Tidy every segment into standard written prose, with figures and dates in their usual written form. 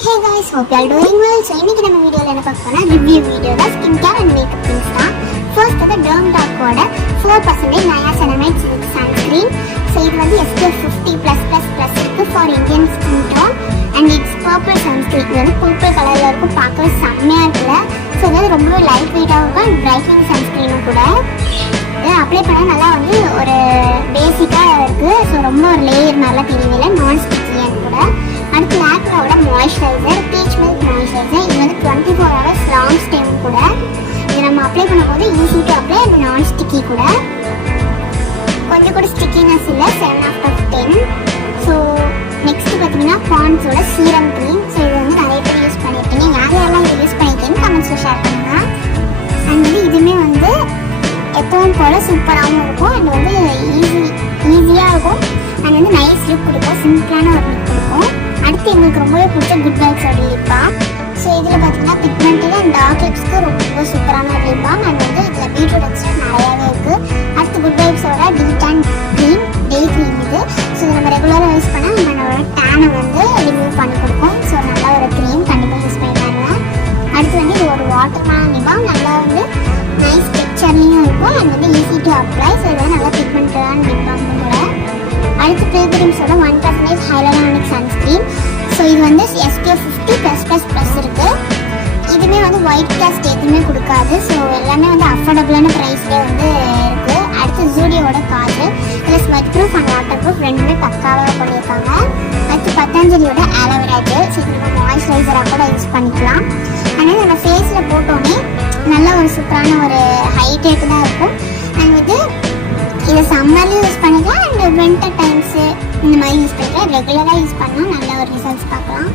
Hey guys, hope you are doing well. So இன்னைக்கு நம்ம வீடியோல என்ன பார்க்க போறோம்னா ரிவ்யூ வீடியோல skin care and makeup things தான். ஃபர்ஸ்ட் அது டெர்ம்டாக்கோட 4% niacinamide sunscreen. So இது வந்து SPF 50+++ இருக்கு for Indian skin tone and it's purple sunscreen. இது வந்து purple கலர்ல இருக்கும், பார்க்கவே செம்மையா இருக்குல. ஸோ இது ரொம்ப லைட் வெயிட்டாக இருக்கும் அண்ட் பிரைட்னிங் சன்ஸ்கிரீனும் கூட. இதை அப்ளை பண்ணால் நல்லா வந்து ஒரு பேசிக்காக இருக்குது. ஸோ ரொம்ப ஒரு லேயர் மாதிரிலாம் தெரியவில்லை, நான் ஸ்டிக்கியான்னு கூட. அடுத்து லாக்ரோட மாய்ஸ்சரைசர், பீச் மில்க் மாய்ஸ்சரைசர். இது வந்து 24 hours லாங் ஸ்டேம் கூட. இது நம்ம அப்ளை பண்ணும்போது ஈஸி டு அப்ளை அண்ட் நான் ஸ்டிக்கி கூட. கொஞ்சம் கூட ஸ்டிக்கினஸ் இல்லை, 7/10. ஸோ நெக்ஸ்ட் பார்த்தீங்கன்னா பாண்ட்ஸோட சீரம் க்ரீம். ஸோ இது வந்து நிறைய பேர் யூஸ் பண்ணியிருக்கீங்க. யாரெல்லாம் இது யூஸ் பண்ணியிருக்கீங்கன்னு கமெண்ட்ஸில் ஷேர் பண்ணுங்கள். அண்ட் வந்து இதுவுமே வந்து எப்பவும் போல் சூப்பராகவும் இருக்கும் அண்ட் வந்து ஈஸியாக இருக்கும் அண்ட் வந்து நைஸ் லுக் கொடுக்கும், சிம்பிளான ஒரு லுக் கொடுக்கும். அடுத்து எங்களுக்கு ரொம்பவே பிடிச்ச குட் வைப்ஸோட லிப் பாம். ஸோ இதில் பார்த்தீங்கன்னா பிக்மெண்டட் அண்ட் டார்க் லிப்ஸ்க்கு ரொம்ப சூப்பரான லிப் பாம் அண்ட் வந்து இதில் பீட்ரூட் எக்ஸ்ட்ரா நிறையாவே இருக்குது. அடுத்து குட் வைப்ஸோட டீட் அண்ட் க்ரீம் டே க்ரீம் இது. ஸோ இது நம்ம ரெகுலராக யூஸ் பண்ணால் நம்மளோட டேனை வந்து ரிமூவ் பண்ணி கொடுக்கும். ஸோ நல்ல ஒரு க்ரீம் கண்டிப்பாக யூஸ் பண்ணி பாருங்கள். அடுத்து வந்து இது ஒரு வாட்டர்மான லிப் பாம், நல்லா வந்து நைஸ் டெக்ஸ்சர்லையும் இருக்கும் அண்ட் வந்து ஈஸி டு அப்ளை. ஸோ இது நல்லா பிக்மெண்டடான லிப் பாம் கூட. அடுத்து பில்கிரிம்ஸோட 1% ஹைலரானிக் சன்ஸ்கிரீன். ஸோ இது வந்து SPF 50+++ இருக்குது. இதுவுமே வந்து ஒயிட் காஸ்ட் எதுவுமே கொடுக்காது. ஸோ எல்லாமே வந்து அஃபோர்டபுளான ப்ரைஸ்லேயே வந்து இருக்குது. அடுத்து ஜூடியோட காஜல், இதில் sweat proof and water proof ரெண்டுமே பக்காவாக பண்ணியிருக்காங்க. அடுத்து பத்தஞ்சலியோட ஆலோவேரா ஜெல். ஸோ இது நம்ம மாய்ஸ்சரைசராக கூட யூஸ் பண்ணிக்கலாம். ஆனால் நம்ம ஃபேஸில் போட்டோன்னே நல்ல ஒரு சூப்பரான ஒரு ஹைட்ரேட்டடாக இருக்கும். அண்ட் வந்து இதை சம்மர்லையும் யூஸ் பண்ணிக்கலாம் அண்ட் வின்டர் டைம்ஸு இந்த மாதிரி யூஸ் பண்ணிக்கலாம். ரெகுலராக யூஸ் பண்ணால் நல்ல ஒரு ரிசல்ட்ஸ் பார்க்கலாம்.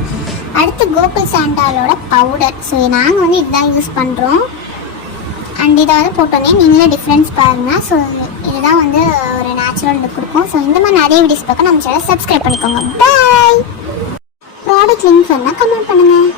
அடுத்து கோகுல் சாண்டாலோட பவுடர். ஸோ நாங்கள் வந்து இதுதான் யூஸ் பண்ணுறோம் அண்ட் இதை வந்து போட்டோன்னே நீங்களே டிஃப்ரென்ஸ் பாருங்கள். ஸோ இதுதான் வந்து ஒரு நேச்சுரல் லுக் கொடுக்கும். ஸோ இந்த மாதிரி நிறைய வீடியோஸ் பார்க்க நம்ம சேனல் சப்ஸ்கிரைப் பண்ணிக்கோங்க. பாய். ப்ராடக்ட் லிங்க் சொன்னால் கமெண்ட் பண்ணுங்கள்.